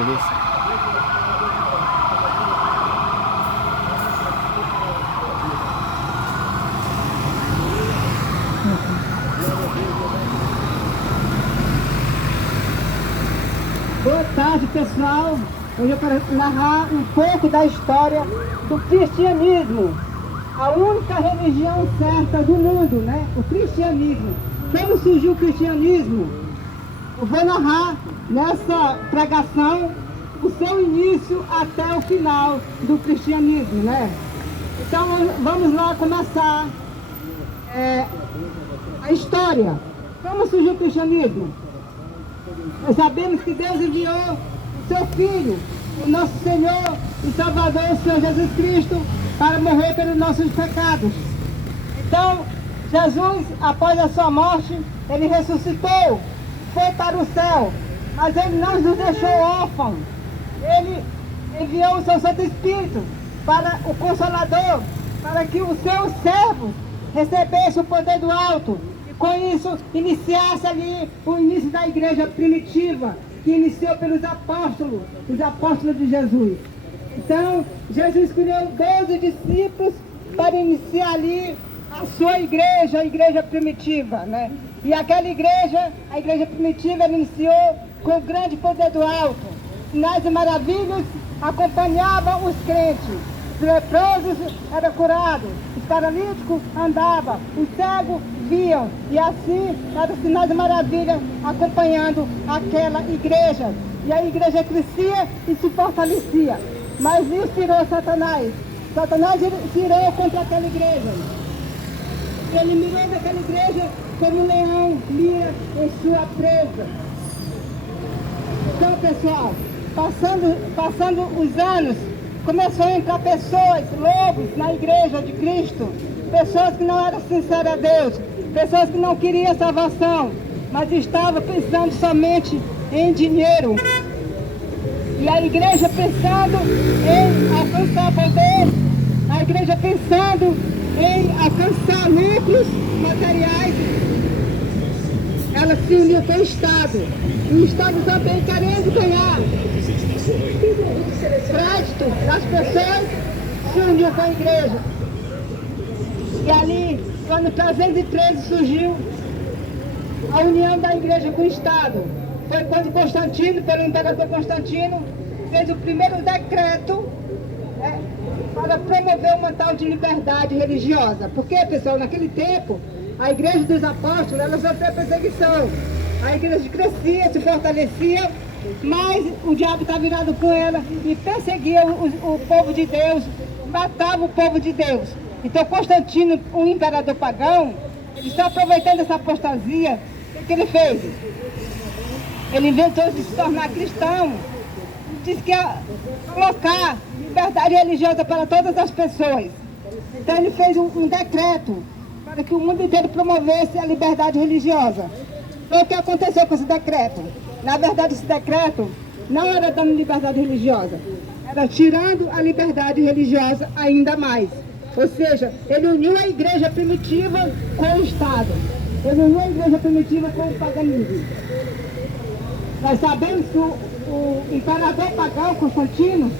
serviço. Boa tarde, pessoal. Hoje eu quero narrar um pouco da história do cristianismo, a única religião certa do mundo, né? O cristianismo. Como surgiu o cristianismo? Eu vou narrar nessa pregação o seu início até o final do cristianismo, né? Então vamos lá começar a história. Como surgiu o cristianismo? Nós sabemos que Deus enviou o seu Filho, o nosso Senhor e Salvador, o Senhor Jesus Cristo, para morrer pelos nossos pecados. Então, Jesus, após a sua morte, ele ressuscitou, foi para o céu, mas ele não nos deixou órfãos. Ele enviou o seu Santo Espírito para o Consolador, para que os seus servos recebessem o poder do alto. Com isso, iniciasse ali o início da igreja primitiva, que iniciou pelos apóstolos, os apóstolos de Jesus. Então, Jesus escolheu 12 discípulos para iniciar ali a sua igreja, a igreja primitiva, né? E aquela igreja, a igreja primitiva, ela iniciou com o grande poder do alto. Sinais e maravilhas acompanhavam os crentes. Os leprosos eram curados, os paralíticos andavam, os cegos viam, e assim eram sinais e maravilhas acompanhando aquela igreja. E a igreja crescia e se fortalecia. Mas isso tirou Satanás. Satanás tirou contra aquela igreja. Ele mirou daquela igreja como um leão mira em sua presa. Então, pessoal, passando os anos, começou a entrar pessoas, lobos, na igreja de Cristo. Pessoas que não eram sinceras a Deus. Pessoas que não queriam salvação, mas estavam pensando somente em dinheiro. E a igreja pensando em alcançar poder, a igreja pensando em alcançar lucros materiais, ela se uniu com o Estado. E o Estado também querendo ganhar crédito das pessoas, se uniu com a igreja. E ali, no ano 313, surgiu a união da igreja com o Estado. Foi quando Constantino, pelo imperador Constantino, fez o primeiro decreto para promover uma tal de liberdade religiosa. Porque, pessoal, naquele tempo, a igreja dos apóstolos, ela sofreu perseguição. A igreja crescia, se fortalecia, mas o diabo está virado com ela e perseguia o povo de Deus, matava o povo de Deus. Então Constantino, um imperador pagão, ele está aproveitando essa apostasia. O que ele fez? Ele inventou de se tornar cristão. Disse que ia colocar liberdade religiosa para todas as pessoas. Então ele fez um decreto para que o mundo inteiro promovesse a liberdade religiosa. Então o que aconteceu com esse decreto? Na verdade, esse decreto não era dando liberdade religiosa, era tirando a liberdade religiosa ainda mais. Ou seja, ele uniu a igreja primitiva com o Estado. Ele uniu a igreja primitiva com o paganismo. Nós sabemos que o imperador pagão, Constantino,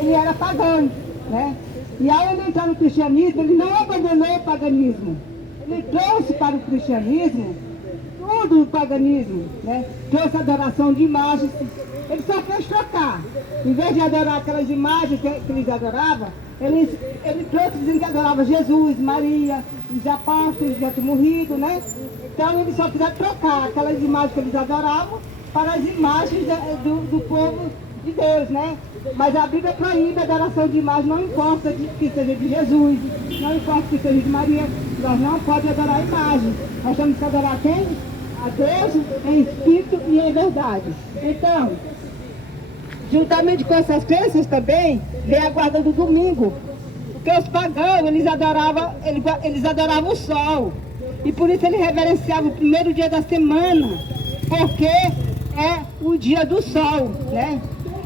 ele era pagão, né? E ao ele entrar no cristianismo, ele não abandonou o paganismo. Ele trouxe para o cristianismo tudo o paganismo, né? Trouxe a adoração de imagens. Ele só fez trocar. Em vez de adorar aquelas imagens que eles adoravam, ele trouxe dizendo que adorava Jesus, Maria, os apóstolos já tinham morrido, né? Então eles só fizeram trocar aquelas imagens que eles adoravam para as imagens do povo de Deus, né? Mas a Bíblia proíbe a adoração de imagens, não importa que seja de Jesus, não importa que seja de Maria, nós não podemos adorar imagens. Nós temos que adorar quem? A Deus em espírito e em verdade. Então, juntamente com essas crenças também, vem a guarda do domingo. Porque os pagãos, eles adoravam o sol. E por isso eles reverenciavam o primeiro dia da semana, porque é o dia do sol, né?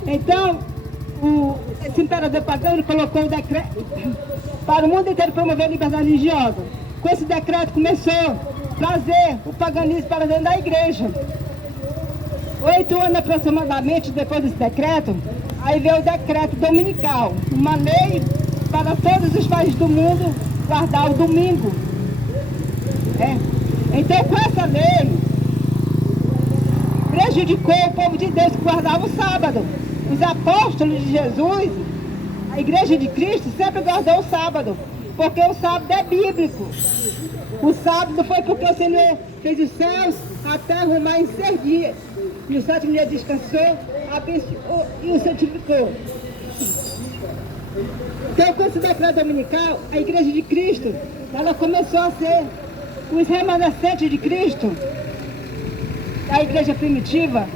Então, esse imperador pagão, ele colocou o decreto para o mundo inteiro promover a liberdade religiosa. Com esse decreto começou a trazer o paganismo para dentro da igreja. 8 anos aproximadamente depois desse decreto, aí veio o decreto dominical, uma lei para todos os países do mundo guardar o domingo. Então, com essa lei, prejudicou o povo de Deus que guardava o sábado. Os apóstolos de Jesus, a igreja de Cristo, sempre guardou o sábado, porque o sábado é bíblico. O sábado foi porque o Senhor fez os céus, a terra e o mar em 6 dias. E o 7º dia descansou, abençoou e o santificou. Então, com esse decreto dominical, a igreja de Cristo, ela começou a ser os remanescentes de Cristo. A igreja primitiva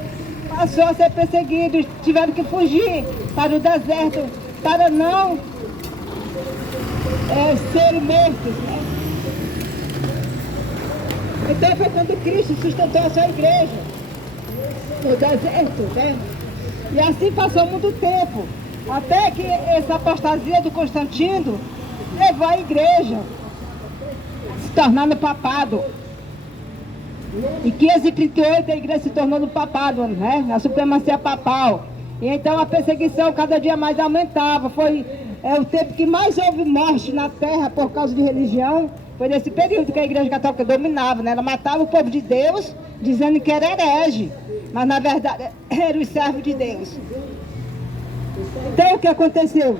passou a ser perseguidos, tiveram que fugir para o deserto, para não serem mortos. Então foi quando Cristo sustentou a sua igreja no deserto, E assim passou muito tempo, até que essa apostasia do Constantino levou a igreja a se tornar no papado. Em 538 a igreja se tornou no papado, na supremacia papal. E então a perseguição cada dia mais aumentava. Foi o tempo que mais houve morte na terra por causa de religião. Foi nesse período que a igreja católica dominava, Ela matava o povo de Deus, dizendo que era herege, mas na verdade eram os servos de Deus. Então o que aconteceu?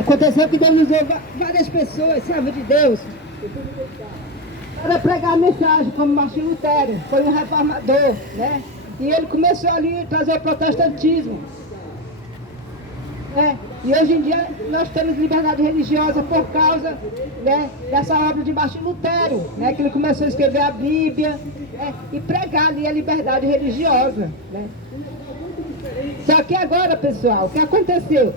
Aconteceu que Deus usou várias pessoas, servos de Deus, para pregar a mensagem, como Martim Lutero, foi um reformador, E ele começou ali a trazer o protestantismo. E hoje em dia nós temos liberdade religiosa por causa dessa obra de Martim Lutero, que ele começou a escrever a Bíblia e pregar ali a liberdade religiosa. Só que agora, pessoal, o que aconteceu?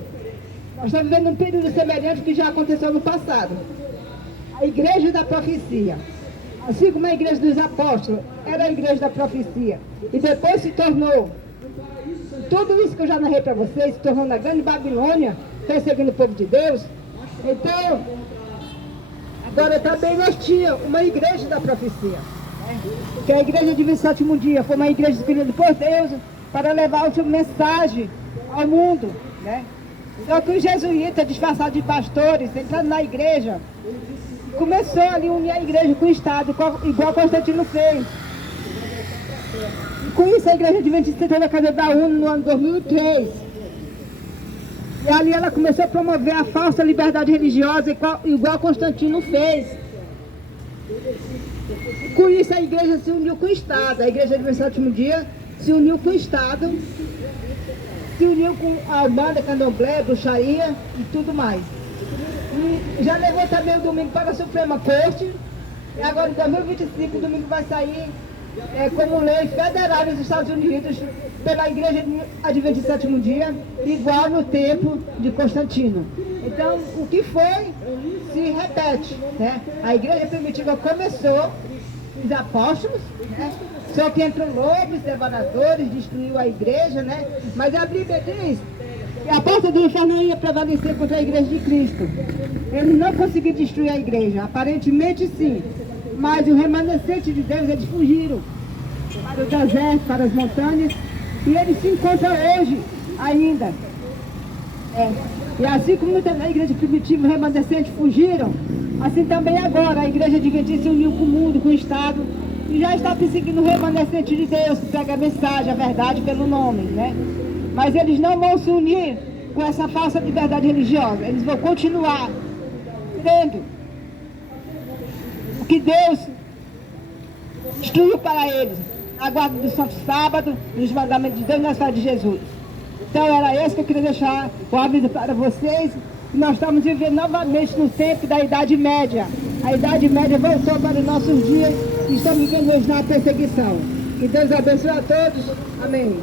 Nós estamos vivendo um período semelhante que já aconteceu no passado. A igreja da profecia, assim como a igreja dos apóstolos, era a igreja da profecia. E depois se tornou, tudo isso que eu já narrei para vocês, se tornou na grande Babilônia, perseguindo o povo de Deus. Então, agora também nós tínhamos uma igreja da profecia, que é a igreja de 27º dia, foi uma igreja escolhida por Deus para levar a sua mensagem ao mundo, Só que os jesuítas, disfarçados de pastores, entrando na igreja, começou ali a unir a igreja com o Estado, igual Constantino fez. Com isso a igreja adventista entrou na casa da ONU no ano 2003. E ali ela começou a promover a falsa liberdade religiosa, igual Constantino fez. Com isso a igreja se uniu com o Estado, a igreja do 27º dia se uniu com o Estado, se uniu com a Umbanda, Candomblé, bruxaria e tudo mais. E já levou também o domingo para a Suprema Corte. E agora em 2025 o domingo vai sair como lei federal nos Estados Unidos pela Igreja Adventista do 7º dia, igual no tempo de Constantino. Então o que foi se repete, A igreja primitiva começou, os apóstolos, só que entrou lobos, devoradores, destruiu a igreja, Mas a Bíblia diz que a porta do inferno não ia prevalecer contra a igreja de Cristo. Eles não conseguiram destruir a igreja, aparentemente sim, mas o remanescente de Deus, eles fugiram para o deserto, para as montanhas, e eles se encontram hoje ainda. E assim como na igreja primitiva os remanescentes fugiram, assim também agora a igreja adventista se uniu com o mundo, com o Estado, e já está perseguindo o remanescente de Deus, que pega a mensagem, a verdade pelo nome, Mas eles não vão se unir com essa falsa liberdade religiosa. Eles vão continuar crendo o que Deus instruiu para eles, na guarda do Santo Sábado, nos mandamentos de Deus e nas fé de Jesus. Então era isso que eu queria deixar o aviso para vocês. Nós estamos vivendo novamente no tempo da Idade Média. A Idade Média voltou para os nossos dias e estamos vivendo hoje na perseguição. Que Deus abençoe a todos. Amém.